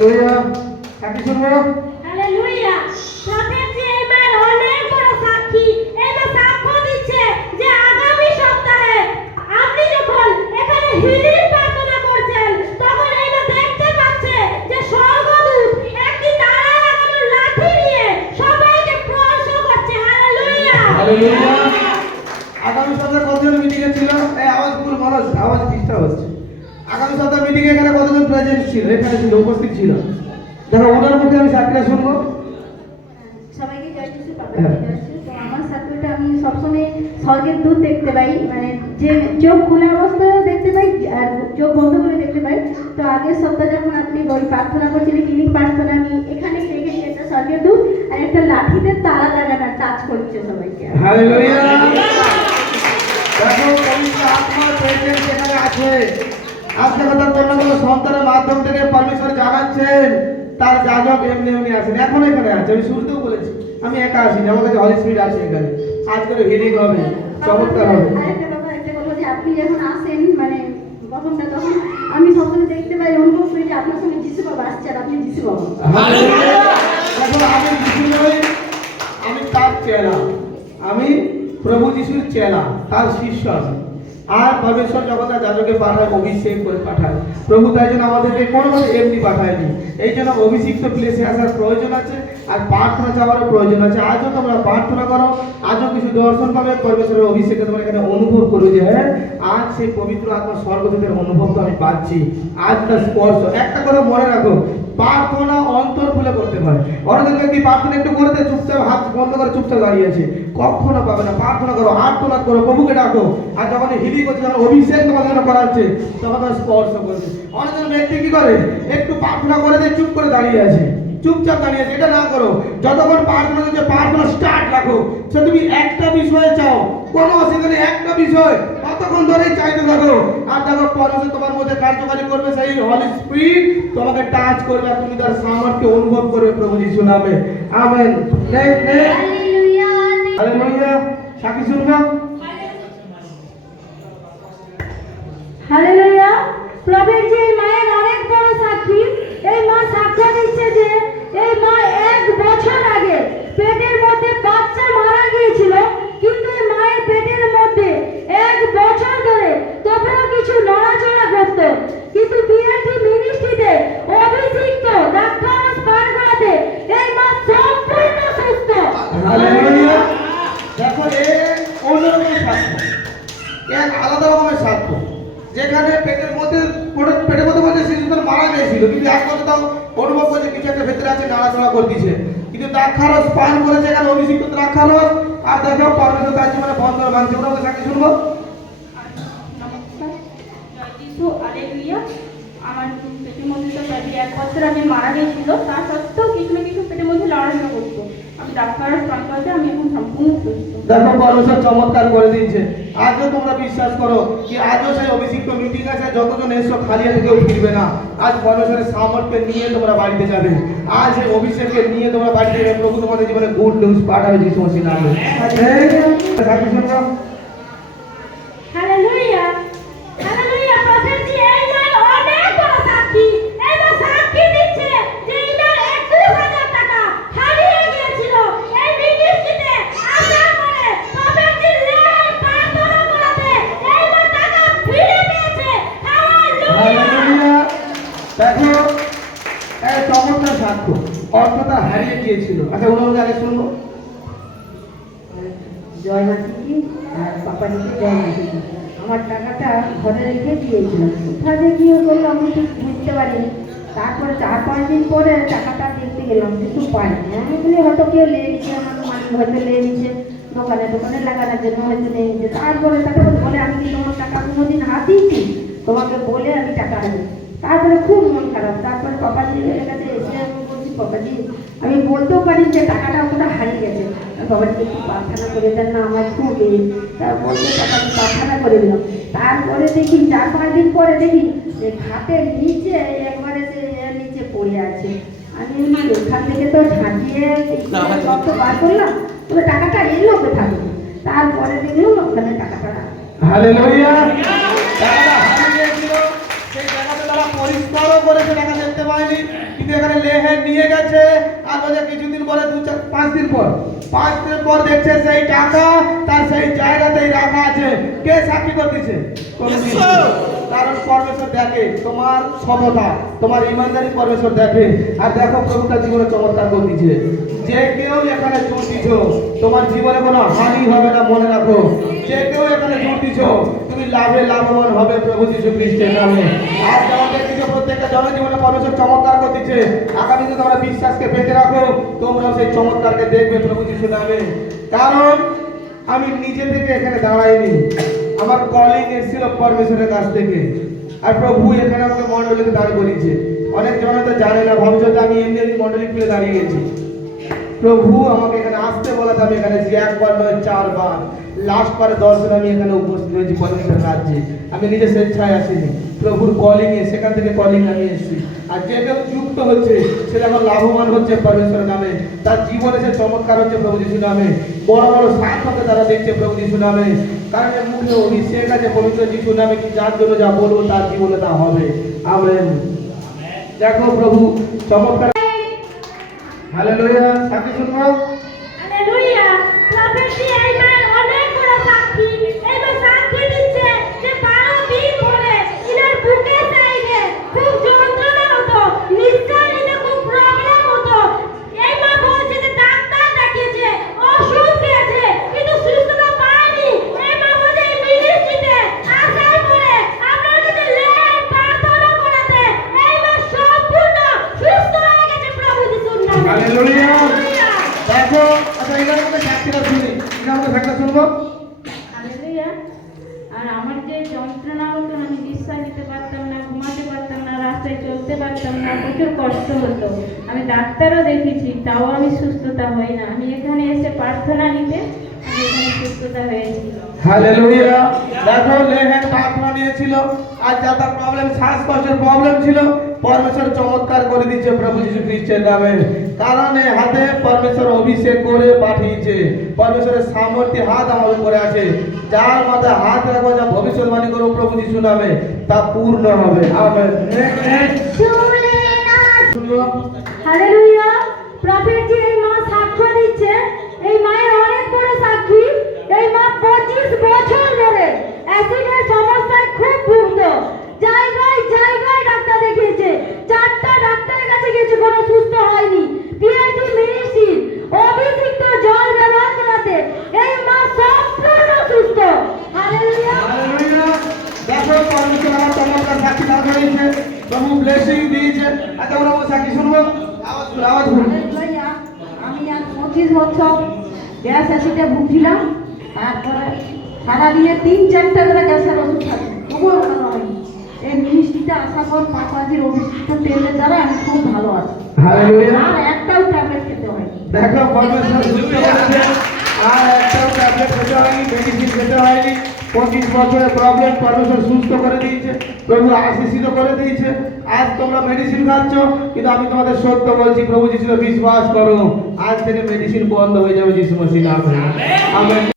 Hallelujah. সাক্ষী শুনবো। Hallelujah. সাথে যে এবার অনেক বড় সাক্ষী এবার সাক্ষ্য দিচ্ছে যে আগামী সপ্তাহে আপনি যখন এখানে হিলিং প্রার্থনা করছেন তখন এবার দেখতে পাচ্ছে যে স্বর্গদূত একটি তারা লাগানো লাঠি নিয়ে সবাইকে স্পর্শ করছে। হালেলুয়া। হালেলুয়া। আগামী সপ্তাহে কতজন মিটিং এ ছিল? এই আওয়াজ পুরো মানুষ আওয়াজ ডিস্টার্ব হচ্ছে। আগামী সপ্তাহে মিটিং এ এখানে কতজন প্রেজেন্ট ছিল? এখানে ছিল, উপস্থিত ছিল। দেখো ওনার মুখে আমি সাক্ষীটা শুনবো। সবাইকে জয় যিশু, বাবাকে জয় যিশু। তো আমার সাথেটা আমি সবসময় স্বর্গের দূত দেখতে পাই, মানে যে চোখ খোলা অবস্থায়ও দেখতে পাই আর চোখ বন্ধ করে দেখতে পাই। তো আগের সপ্তাহে যখন আপনি ওই প্রার্থনা করছিলেন হিলিং প্রার্থনা, আমি এখানে দেখেছি একটা স্বর্গের দূত আর একটা লাঠিতে তালা লাগানো টাচ করছে সবাইকে। হালেলুয়া। দেখো পবিত্র আত্মার প্রেজেন্স এখানে আছে। আজকে কথা কোনো কোনো সন্তানের মাধ্যম থেকে পরমেশ্বর জানাচ্ছেন তার যাজক এমনি এমনি আসেন, এখন এখানে আছে। আমি শুরুতেও বলেছি আমি একা আসিনি, আমার কাছে হলি স্পিরিট আছে এখানে। আজকের হিলিং হবে, চমৎকার হবে। একটা কথা যে আপনি যখন আসেন মানে প্রথমটা, তখন আমি সবসময় দেখতে পাই অনুভব করি যে আপনার সঙ্গে যিশু বাবা আসছে আর আপনি যিশু বাবা। হালেলুয়া। দেখো আমি যিশু নই, আমি তার চেলা, আমি প্রভু যিশুর চেলা, তার শিষ্য আমি। আর পরমেশ্বর যখন তার যাজকে পাঠায় অভিষেক করে পাঠায়, প্রভু তাই জন্য আমাদেরকে কোনোভাবে এমনি পাঠায়নি। এই জন্য অভিষিক্ত প্লেসে আসার প্রয়োজন আছে আর প্রার্থনা চাওয়ারও প্রয়োজন আছে। আজও তোমরা প্রার্থনা করো, আজও কিছু দর্শন পাবে, পরমেশ্বরের অভিষেকে তোমরা এখানে অনুভব করবে যে হ্যাঁ আজ সেই পবিত্র আত্মা স্বর্গদূতের অনুভবটা আমি পাচ্ছি, আজ তার স্পর্শ। একটা কথা মনে রাখো, প্রার্থনা অন্তর খুলে করতে হয়। অনেক ব্যক্তি প্রার্থনা একটু করে দেয়, চুপচাপ হাত বন্ধ করে চুপচাপ দাঁড়িয়ে আছে, কখনো পাবে না। প্রার্থনা করো, আর্তনাদ করো, প্রভুকে ডাকো। আর যখন হিলি করছে, যখন অভিষেক তোমাদের জন্য করাচ্ছে, তখন তার স্পর্শ করবে। অনেকজন ব্যক্তি কি করে, একটু প্রার্থনা করে দিয়ে চুপ করে দাঁড়িয়ে আছে, চুপচাপ দাঁড়িয়ে আছে। এটা না করো, যতক্ষণ প্রার্থনা করছে প্রার্থনা স্টার্ট রাখো। সে তুমি একটা বিষয়ে চাও, কোনো অসুবিধা নেই, একটা বিষয় ততক্ষণ ধরেই চাইতে থাকো। আর দেখো পরমেশ্বর তোমার মধ্যে কার্যকারী করবে, সেই হলি স্পিরিট তোমাকে টাচ করবে আর তুমি তার সামর্থ্য অনুভব করবে প্রভু যিশু নামে। আমেন। হালেলুয়া। হালেলুয়া। সাক্ষী শুনবো। হালেলুয়া। প্রভুর যে মায়ের অনেক বড় সাক্ষী, এই মা সাক্ষ্য দিচ্ছে যে এই মা 1 বছর আগে পেটের মধ্যে বাচ্চা মারা গিয়েছিল, কিন্তু এই মায়ের পেটের মধ্যে 1 বছর ধরে তবুও কিছু নড়াচড়া করতো, কিন্তু বিএনটি মিনিস্ট্রিতে অভিষিক্ত ডাক্তার পার করাতে এই মা সম্পূর্ণ সুস্থ। হালেলুয়া। দেখো অন্যরকমের সাক্ষ্য, এক আলাদা রকমের সাক্ষ্য। যেখানে পেটের মধ্যে বলছে শিশু তোর মারা গিয়েছিল, কিন্তু এক কথা তাও অনুভব করছে কিছু একটা ভেতরে আছে, নাড়াচড়া করতেছে। কিন্তু দ্রাক্ষারস পান করেছে, এখানে অভিষিক্ত দ্রাক্ষারস। আর দেখো পরমেশ্বর তার জীবনে বন্ধন ভাঙছে। ওরা সাক্ষী শুনবো। নমস্কার, জয় যিশু, হালেলুয়া। আমার পেটের মধ্যে তো প্রায় 1 বছর আগে মারা গিয়েছিল, তা সত্ত্বেও কিছু না কিছু পেটের মধ্যে লড়াচড়া করতো। আমি ডাক্তার স্নান করতে আমি এখন সম্পূর্ণ সুস্থ। দেখো পরমেশ্বর চমৎকার করে দিয়েছে। আজও তোমরা বিশ্বাস করো কি আজও সেই অভিষিক্ত মিটিং আছে, যতজন এসো খালি হাতে কেউ ফিরবে না। আজ পরমেশ্বরের সামর্থ্য নিয়ে তোমরা বাড়িতে যাবে, আজ এই অভিষেককে নিয়ে তোমরা বাড়িতে যাবে। প্রভু তোমাদের জীবনে গুড নিউজ পাঠাবে যিশু মসির নামে। সাক্ষী শুনবো। হালেলুয়া। হালেলুয়া। প্রভুর যে এই মায়ের অনেক বড় সাক্ষী, এই মা সাক্ষী দিচ্ছে যে ইনার 21,000 টাকা হারিয়ে গিয়েছিল। এই মিনিস্ট্রিতে আসার পরে প্রভুর যে প্রার্থনা করাতে এই মা টাকা ফিরে পেয়েছে। হালেলুয়া। হালেলুয়া। দেখো এই চমৎকার সাক্ষ্য, অর্থটা হারিয়ে গিয়েছিল। আচ্ছা ওনার আগে শুনবো। জয় মাসিজি আর পাপাজিকে জয় মাসিজি। আমার টাকাটা ঘরে রেখে দিয়েছিলাম, কোথা দিয়ে কী করলো আমি ঠিক বুঝতে পারিনি। তারপরে 4-5 দিন পরে টাকাটা দেখতে গেলাম, কিছু পাইনি। আমি বলি হয়তো কেউ নিয়ে নিচ্ছে, আমার মালিক হয়তো নিয়ে নিচ্ছে, দোকানে লাগানোর জন্য হয়তো নিয়ে নিচ্ছে। তারপরে তাকে বলে আমি কি তোমার টাকা কোনোদিন হাত দিয়েছি, তোমাকে বলে আমি টাকা হারিয়ে। তারপরে খুব মন খারাপ। তারপরে পাপাজির কাছে এসে আমি বলছি পাপাজি আমি বলতেও পারি যে টাকাটা ওটা হারিয়ে গেছে, বাবাকে একটু প্রার্থনা করে দেন না, আমার খুব তার বলতে পাপাজি প্রার্থনা করে দিলাম। তারপরে দেখি 4-5 দিন পরে দেখি যে খাটের নিচে একবারে সে নিচে পড়ে আছে। আমি এখান থেকে তো ঝাঁকিয়ে রক্ত বার করলাম, তবে টাকাটা এলো কোথা থেকে। তারপরে দেখলাম ওখানে টাকাটা। হালেলুয়া। টাকাটা হারিয়ে গিয়েছিল, সেই টাকাটা তারা পরিষ্কারও করেছে, টাকা দেখতে পায়নি। কিন্তু এখানে লেহে নিয়ে গেছে আর বলছে কিছুদিন পরে 5 দিন পর 5 দিন পর দেখছে সেই টাকা তার সেই জায়গাতেই রাখা আছে। কে সাক্ষী করতেছে? কারণ পরমেশ্বর দেখে তোমার সততা, তোমার ইমানদারি পরমেশ্বর দেখে। আর দেখো প্রভু তার জীবনে চমৎকার করতেছে। যে কেউ এখানে জুড়তিছ তোমার জীবনে কোনো হানি হবে না, মনে রাখো। যে কেউ এখানে জুড়তিছ তুমি লাভে লাভবান হবে প্রভু যীশু খ্রিস্টের নামে। আর যেমন দেখতেছো প্রত্যেকটা জনের জীবনে পরমেশ্বর চমৎকার করতেছে। আগামী দিনে তোমরা বিশ্বাসকে বেঁধে রাখো, তোমরা সেই চমৎকারকে দেখবে প্রভু যীশু নামে। কারণ আমি নিজে থেকে এখানে দাঁড়াইনি, আমার কলিং এসেছিল পরমেশ্বরের কাছ থেকে। আর প্রভু এখানে আমাকে মণ্ডলীতে দাঁড় করিয়েছে। অনেক জন তো জানে না, ভাবছো যে আমি এমনি মণ্ডলী খুলে দাঁড়িয়ে গেছি। প্রভু আমাকে এখানে আসতে বলাতে আমি এখানে এসেছি, একবার নয় 4 বার। লাস্ট বারে দর্শন আমি এখানে উপস্থিত হয়েছি পরমেশ্বরের রাজ্যে। আমি নিজে স্বেচ্ছায় আসিনি, প্রভুর কলিং এ সেখান থেকে কলিং আমি এসেছি। আর যে কেউ যুক্ত হচ্ছে সে এখন লাভবান হচ্ছে পরমেশ্বরের নামে। তার জীবনে সে চমৎকার হচ্ছে প্রভু যীশু নামে। বড় বড় সাক্ষাৎকে তারা দেখছে প্রভু যীশু নামে। কারণ এর মুখে অভিষেক আছে পবিত্র যীশু নামে, কি যার জন্য যা বলবো তার জীবনে তা হবে। আমেন। দেখো প্রভু চমৎকার। হালেলুয়া। সাক্ষী শুনবো। হালেলুয়া। প্রফেসি এই মায়ের অনেক বড় সাক্ষী। এই মা সাক্ষী দিচ্ছে যে 12 দিন ধরে ইনার বুকে সাইডে খুব যন্ত্রণা হতো, নিঃশ্বাস নিতে খুব প্রবলেম হতো। এই মা বলছে যে ডাক্তার দেখিয়েছে, ওষুধ খেয়েছে, কিন্তু সুস্থতা পায়নি। এই মা বলছে এই মিনিস্ট্রিতে আসার পরে আপনার কাছে লেন প্রার্থনা করাতে এই মা সম্পূর্ণ সুস্থ হয়ে গেছে প্রভু যিশুর নামে। হালেলুয়া। দেখো আচ্ছা এনার মধ্যে সাক্ষীটা শুনি, এনার মধ্যে সাক্ষীটা শুনবো। হালেলুয়া। আর আমার যে যন্ত্রণা হতো, আমি নিঃশ্বাস নিতে পারতাম না, ঘুমাতে পারতাম না, রাস্তায় চলতে পারতাম না, প্রচুর কষ্ট হতো। আমি ডাক্তারও দেখেছি, তাও আমি সুস্থতা হই না। আমি এখানে এসে প্রার্থনা নিতে আমি এখানে সুস্থতা হয়েছি। হালেলুয়া। দেখো লেহেন প্রার্থনা নিয়েছিল, আর যা তার প্রবলেম, শ্বাসকষ্টের প্রবলেম ছিল, পরমেশ্বর চমৎকার করে দিচ্ছে প্রভু যীশু খ্রিস্টের নামে। কারণ এই হাতে পরমেশ্বর অভিষেক করে পাঠিয়েছে। পরমেশ্বরের সামর্থ্য হাত আমার উপরে আছে। যার মাথায় হাত রাখবো, যা ভবিষ্যৎবাণী করবো প্রভু যীশু নামে, তা পূর্ণ হবে। আমেন। শুনবো। হালেলুয়া। প্রফেট জি এই মা সাক্ষ্য দিচ্ছে, এই মায়ের অনেক বড় সাক্ষী। এই মা 25 বছর ধরে অ্যাসিডের সমস্যায় খুব ভুগত। জায়গায় জায়গায় ডাক্তার দেখিয়েছে, 4টা ডাক্তারের কাছে গেছে, কোনো সুস্থ হয়নি। পিএইচডি মিনিস্ট্রি অভিষিক্ত জল ব্যবহার করাতে এই মা সম্পূর্ণ সুস্থ। হালেলুয়া। হালেলুয়া। দেখো পরমেশ্বর আমার চমৎকার সাক্ষী দান করেছে, প্রভু ব্লেসিং দিয়েছে। আচ্ছা ওরা আমার সাক্ষী শুনবো। আওয়াজ শুনবো। হালেলুয়া। আমি আর 25 বছর গ্যাস অ্যাসিডে ভুগছিলাম। তারপরে সারাদিনে 3-4টা করে গ্যাসের ওষুধ খাচ্ছি, তবুও ভালো হয়নি। এই মিনিস্ট্রিতে আসার পর পাপাজির অভিষিক্ত তেলের দ্বারা আমি খুব ভালো আছি। হালেলুয়া। আর একটাও ট্যাবলেট খেতে হয়নি। দেখো পরমেশ্বর সুস্থ করেছে, আর একটাও ট্যাবলেট খেতে হয়নি, মেডিসিন খেতে হয়নি। 25 বছরের প্রবলেম পরমেশ্বর সুস্থ করে দিয়েছে, প্রভু আশীষিত করে দিয়েছে। আজ তোমরা মেডিসিন খাচ্ছ, কিন্তু আমি তোমাদের সত্য বলছি, প্রভু যিশুকে বিশ্বাস করো, আজ থেকে মেডিসিন বন্ধ হয়ে যাবে যিশু মসির নামে। আমেন।